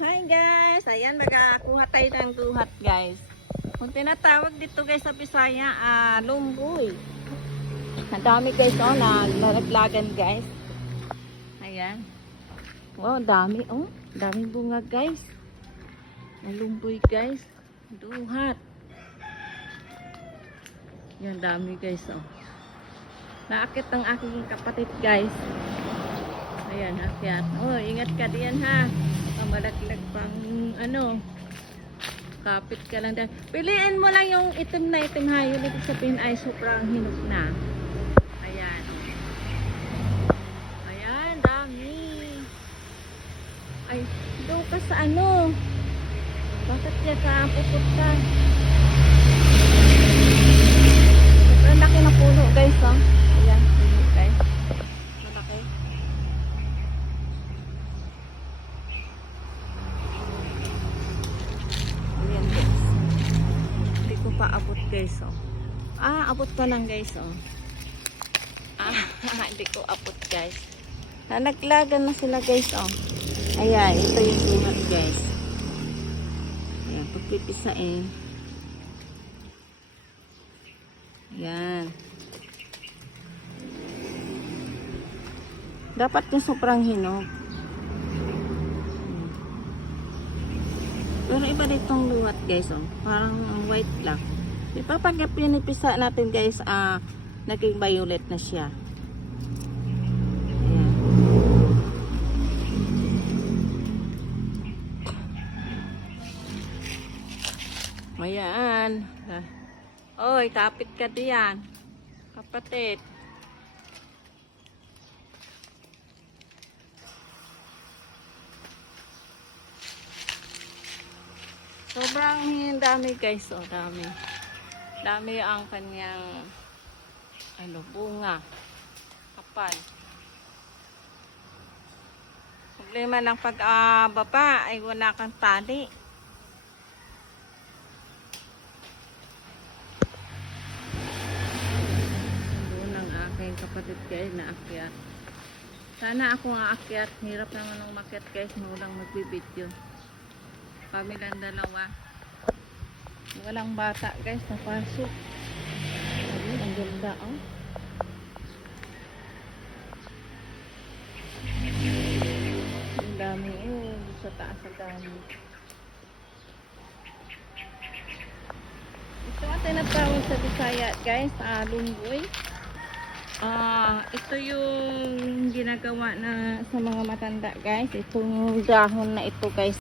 Hi guys! Ayan, magkakuha tayo ng duhat guys. Kung tinatawag dito guys sa Bisaya, lumboy. Ang dami guys, nalaglagan guys. Ayan. Wow, dami daming bunga guys. Ang lumboy guys. Duhat. Yan, dami guys Naakit ang aking kapatid guys. Ayan, akyat. Ingat ka diyan ha. Malaglag pang kapit ka lang dyan. Piliin mo lang yung itim na itim ha. Yung ibig sabihin ay sobrang hinog na. Ayan. Ayan, dami. Ay, doon ka sa bakit niya ka pupunta? Sobrang laki na puno guys Ayan, puno guys. Malaki. Ayan guys. Hindi ko pa abot guys abot pa lang guys hindi ko abot guys. Nalaglagan na sila guys Ayan, ito yung duhat guys. Ayan, pagpipisain. Ayan. Dapat yung sobrang hinog. Pero iba ditong luhat guys parang white lang. Di ba pag pinipisa natin guys naging violet na siya. Ayan. Oy, kapit ka diyan, kapatid. Sobrang dami guys dami ang kanyang bunga kapal. Problema lang pag baba ay wala kang tali. Doon ang aking kapatid guys na akyat. Sana ako ang akyat. Hirap naman ang makyat guys, walang magbibidyo. Kami lang dalawa. Walang bata guys, napasok. Ayun, ang ganda ang dami sa taas ang dami. Ito ang tinatawag sa Bisaya guys, lumboy. Ito yung ginagawa na sa mga matanda guys. Itong dahon na ito guys.